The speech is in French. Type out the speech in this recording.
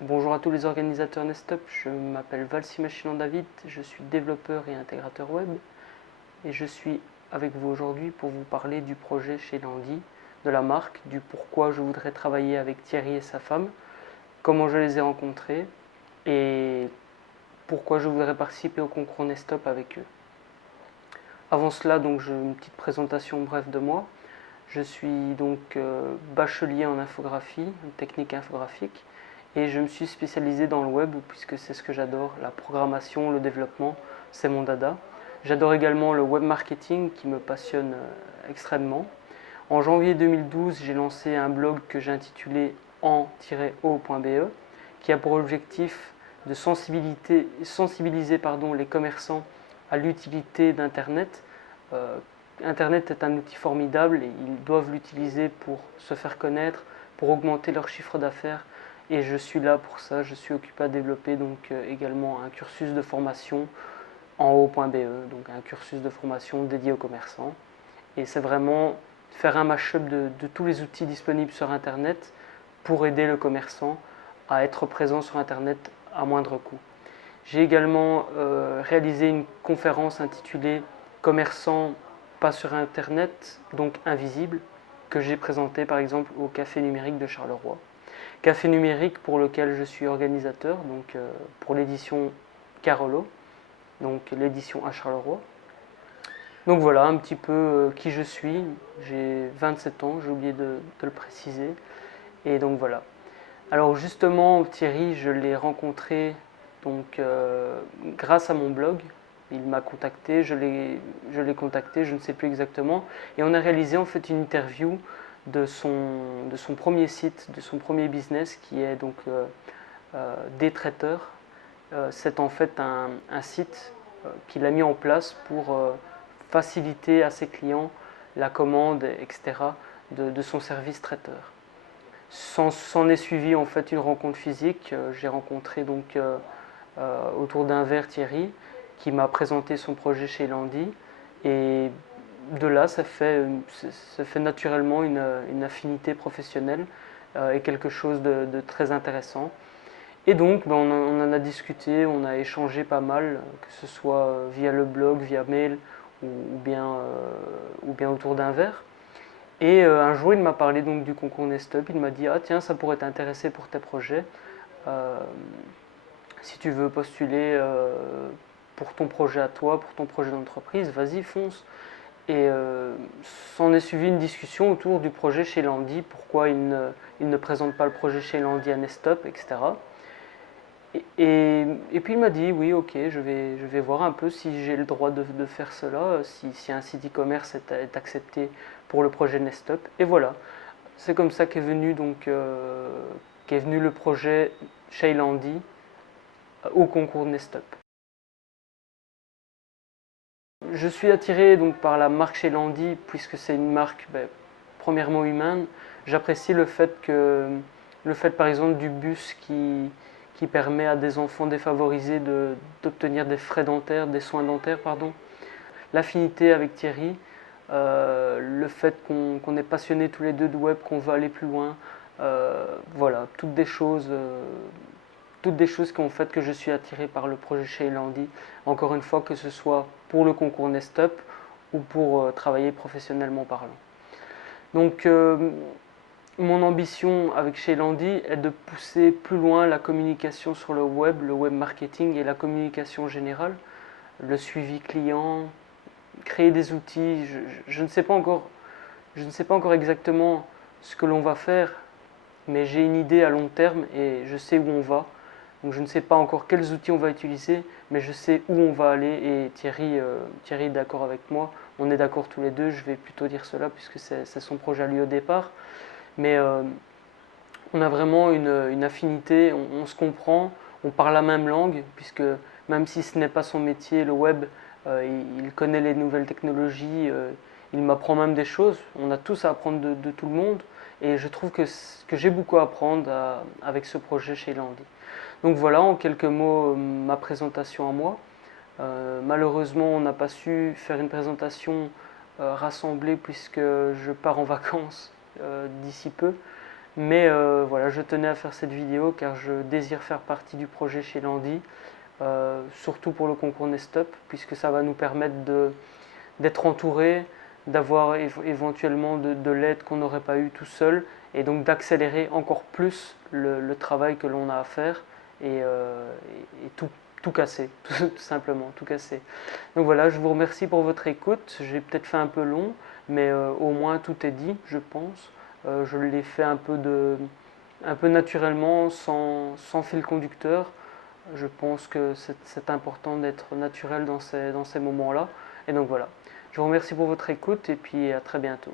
Bonjour à tous les organisateurs Nestop, je m'appelle Valsima David, je suis développeur et intégrateur web et je suis avec vous aujourd'hui pour vous parler du projet chez Landy, de la marque, du pourquoi je voudrais travailler avec Thierry et sa femme, comment je les ai rencontrés et pourquoi je voudrais participer au concours Nestop avec eux. Avant cela, donc, j'ai une petite présentation brève de moi. Je suis donc bachelier en infographie, technique infographique, et je me suis spécialisé dans le web puisque c'est ce que j'adore, la programmation, le développement, c'est mon dada. J'adore également le web marketing qui me passionne extrêmement. En janvier 2012, j'ai lancé un blog que j'ai intitulé en-o.be qui a pour objectif de sensibiliser les commerçants à l'utilité d'Internet. Internet est un outil formidable et ils doivent l'utiliser pour se faire connaître, pour augmenter leur chiffre d'affaires. Et je suis là pour ça, je suis occupé à développer donc également un cursus de formation en haut.be, donc un cursus de formation dédié aux commerçants. Et c'est vraiment faire un mash-up de tous les outils disponibles sur Internet pour aider le commerçant à être présent sur Internet à moindre coût. J'ai également réalisé une conférence intitulée Commerçants pas sur Internet, donc invisible, que j'ai présentée par exemple au Café Numérique de Charleroi. Café Numérique pour lequel je suis organisateur, donc pour l'édition Carolo, donc l'édition à Charleroi. Donc voilà un petit peu qui je suis. J'ai 27 ans, j'ai oublié de le préciser. Et donc voilà. Alors justement, Thierry, je l'ai rencontré donc, grâce à mon blog. Il m'a contacté, je l'ai contacté, je ne sais plus exactement. Et on a réalisé en fait une interview de son premier site, de son premier business qui est donc des traiteurs. C'est en fait un site qu'il a mis en place pour faciliter à ses clients la commande, etc. de son service traiteur. S'en est suivi en fait une rencontre physique. J'ai rencontré donc autour d'un verre Thierry qui m'a présenté son projet chez Landy et de là ça fait naturellement une affinité professionnelle et quelque chose de très intéressant. Et donc on en a discuté, on a échangé pas mal, que ce soit via le blog, via mail ou bien autour d'un verre. Et un jour, il m'a parlé donc du concours Nestup. Il m'a dit: ah tiens, ça pourrait t'intéresser pour tes projets. Euh, Si tu veux postuler pour ton projet à toi, pour ton projet d'entreprise, vas-y, fonce. Et s'en est suivi une discussion autour du projet chez Landy, pourquoi il ne présente pas le projet chez Landy à Nestup, etc. Et puis il m'a dit: oui, ok, je vais voir un peu si j'ai le droit de faire cela, si un site e-commerce est accepté pour le projet Nestup. Et voilà, c'est comme ça qu'est venu le projet chez Landy au concours Nestup. Je suis attiré donc par la marque chez Landy puisque c'est une marque premièrement humaine. J'apprécie le fait par exemple du bus qui permet à des enfants défavorisés d'obtenir des frais dentaires, des soins dentaires, pardon. L'affinité avec Thierry, le fait qu'on est passionnés tous les deux de web, qu'on veut aller plus loin, voilà, toutes des choses qui ont fait que je suis attiré par le projet chez Landy. Encore une fois, que ce soit pour le concours Nestup ou pour travailler professionnellement parlant. Donc, mon ambition avec chez Landy est de pousser plus loin la communication sur le web marketing et la communication générale, le suivi client, créer des outils. Je ne sais pas encore exactement ce que l'on va faire, mais j'ai une idée à long terme et je sais où on va. Donc je ne sais pas encore quels outils on va utiliser, mais je sais où on va aller et Thierry est d'accord avec moi. On est d'accord tous les deux, je vais plutôt dire cela puisque c'est son projet à lui au départ. Mais on a vraiment une affinité, on se comprend, on parle la même langue puisque même si ce n'est pas son métier, le web, il connaît les nouvelles technologies, il m'apprend même des choses. On a tous à apprendre de tout le monde et je trouve que j'ai beaucoup à apprendre avec ce projet chez Landy. Donc voilà en quelques mots ma présentation à moi. Malheureusement, on n'a pas su faire une présentation rassemblée puisque je pars en vacances d'ici peu. Mais voilà, je tenais à faire cette vidéo car je désire faire partie du projet chez Landy, surtout pour le concours Nestop, puisque ça va nous permettre d'être entouré, d'avoir éventuellement de l'aide qu'on n'aurait pas eu tout seul, et donc d'accélérer encore plus le travail que l'on a à faire et tout casser, tout simplement, tout casser. Donc voilà, je vous remercie pour votre écoute. J'ai peut-être fait un peu long, mais au moins tout est dit, je pense. Je l'ai fait un peu naturellement, sans fil conducteur. Je pense que c'est important d'être naturel dans ces moments-là. Et donc voilà. Je vous remercie pour votre écoute et puis à très bientôt.